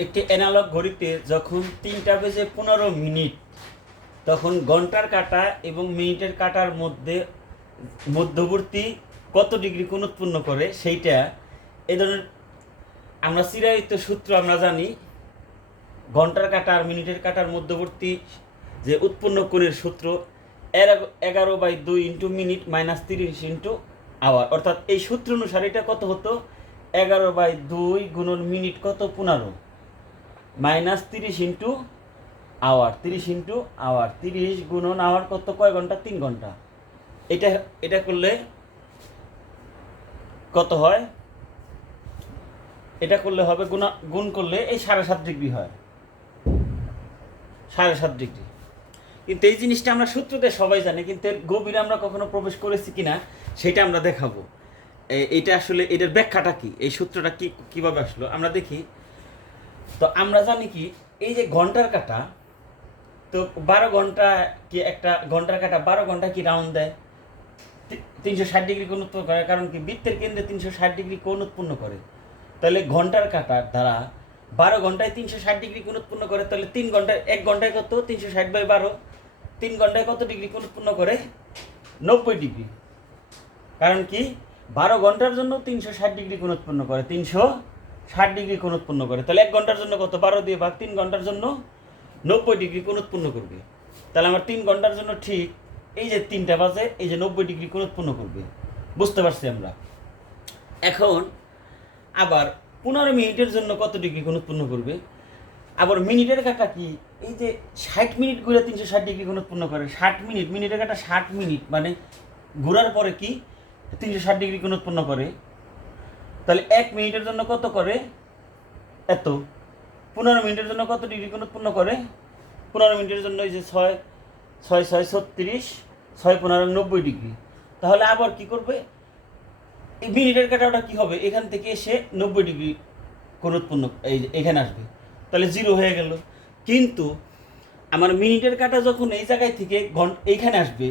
একটি অ্যানালগ ঘড়িতে যখন 3:15 তখন ঘন্টার কাঁটা এবং মিনিটের কাঁটার মধ্যবর্তী কত ডিগ্রি কোণ উৎপন্ন করে সেইটা এই ধরনের আমরা চিরায়িত সূত্র আমরা জানি। ঘন্টার কাঁটা আর মিনিটের কাঁটার মধ্যবর্তী যে উৎপন্ন কোণের সূত্র 11/2 into minute minus 30 into hour, অর্থাৎ এই সূত্র অনুসারে এটা কত হতো 11/2 গুণন মিনিট কত 15 minus 30 into hour, 30 into hour, 30 গুণন আওয়ার কত কয় ঘন্টা 3 ঘন্টা। এটা এটা করলে কত হয়, এটা করলে হবে গুণ করলে এই 7.5 ডিগ্রি হয়, 7.5 ডিগ্রি। কিন্তু এই জিনিসটা আমরা সূত্রতে সবাই জানি, কিন্তু এর গভীরে আমরা কখনো প্রবেশ করেছি কিনা সেটা আমরা দেখাবো। এটা আসলে এটার ব্যাখ্যাটা কি, এই সূত্রটা কি কিভাবে আসলো আমরা দেখি। তো আমরা জানি কি এই যে ঘন্টার কাঁটা, তো 12 ঘন্টা কি একটা ঘন্টার কাঁটা 12 ঘন্টা কি রাউন্ড দেয় 360 ডিগ্রি কোণ উৎপন্ন করে, কারণ কি বৃত্তের কেন্দ্রে 360 ডিগ্রি কোণ উৎপন্ন করে। তাহলে ঘন্টার কাঁটার দ্বারা 12 ঘন্টায় 360 ডিগ্রি কোণ উৎপন্ন করে, তাহলে 3 ঘন্টায় 1 ঘন্টায় কত 360/12, 3 ঘন্টায় কত ডিগ্রি কোণ উৎপন্ন করে 90 ডিগ্রি। কারণ কি 12 ঘন্টার জন্য 360 ডিগ্রি কোণ উৎপন্ন করে, 360 ডিগ্রি কোণ উৎপন্ন করে। তাহলে 1 ঘন্টার জন্য কত 12 দিয়ে ভাগ, 3 ঘন্টার জন্য 90 ডিগ্রি কোণ উৎপন্ন করবে। তাহলে আমার 3 ঘন্টার জন্য ঠিক এই যে 3টা বাজে এই যে 90 ডিগ্রি কোণ উৎপন্ন করবে, বুঝতে পারছি আমরা। এখন আবার 15 মিনিটের জন্য কত ডিগ্রি কোণ উৎপন্ন করবে। আবার মিনিটের কাঁটা কি এই যে 60 মিনিট ঘুরে 360 ডিগ্রি কোণ উৎপন্ন করে, 60 মিনিট মিনিটের কাঁটা 60 মিনিট মানে ঘোরার পরে কি 360 ডিগ্রি কোণ উৎপন্ন করে। তাহলে 1 মিনিটের জন্য কত করে এত, 15 মিনিটের জন্য কত ডিগ্রি কোণ উৎপন্ন করে, 15 মিনিটের জন্য এই যে 6 6 6 36, 6 15 90 ডিগ্রি। তাহলে আবার কি করবে এই মিনিটের কাঁটাটা কি হবে এখান থেকে এসে 90 ডিগ্রি কোণ উৎপন্ন এই এখানে আসবে, তাহলে 0 হয়ে গেল। কিন্তু আমার মিনিটের কাঁটা যখন এই জায়গায় থেকে এইখানে আসবে,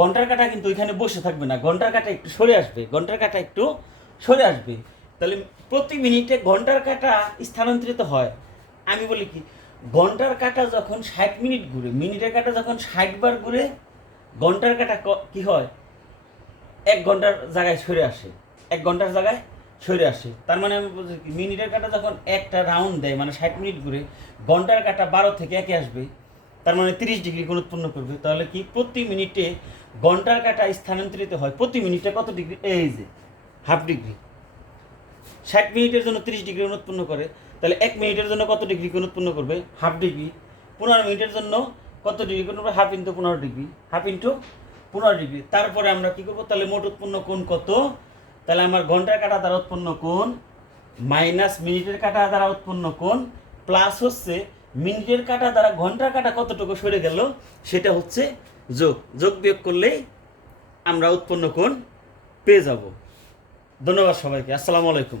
ঘন্টার কাঁটা কিন্তু ওইখানে বসে থাকবে না, ঘন্টার কাঁটা একটু সরে আসবে, ঘন্টার কাঁটা একটু সরে আসবে। তাহলে প্রতি মিনিটে ঘন্টার কাঁটা স্থানান্তরিত হয়। আমি বলি কি ঘন্টার কাঁটা যখন 60 মিনিট ঘুরে, মিনিটের কাঁটা যখন 60 বার ঘুরে, ঘন্টার কাঁটা কি হয় 1 ঘন্টার জায়গায় সরে আসে, 1 ঘন্টার জায়গায় সরে আসে। তার মানে আমি বলছি কি মিনিটের কাঁটা যখন একটা রাউন্ড দেয় মানে 60 মিনিট ঘুরে, ঘন্টার কাঁটা 12 থেকে 1 আসবে, তার মানে 30 ডিগ্রি কোণ উৎপন্ন করবে। তাহলে কি প্রতি মিনিটে ঘন্টার কাঁটা স্থানান্তরিত হয় প্রতি মিনিটে কত ডিগ্রি, এই যে হাফ ডিগ্রি। 60 মিনিটের জন্য 30 ডিগ্রি কোণ উৎপন্ন করে, তাহলে 1 মিনিটের জন্য কত ডিগ্রি কোণ উৎপন্ন করবে হাফ ডিগ্রি। 15 মিনিটের জন্য কত ডিগ্রি কোণ করবে half into 15 degree, half into 15 degree. তারপরে আমরা কি করবো তাহলে মোট উৎপন্ন কোণ কত, তাহলে আমার ঘন্টার কাঁটা দ্বারা উৎপন্ন কোণ মাইনাস মিনিটের কাঁটা দ্বারা উৎপন্ন কোণ প্লাস হচ্ছে মিনিটের কাঁটা দ্বারা ঘন্টার কাঁটা কতটুকু সরে গেল সেটা হচ্ছে যোগ বিয়োগ করলেই আমরা উৎপন্ন কোণ পেয়ে যাব। ধন্যবাদ সবাইকে, আসসালামু আলাইকুম।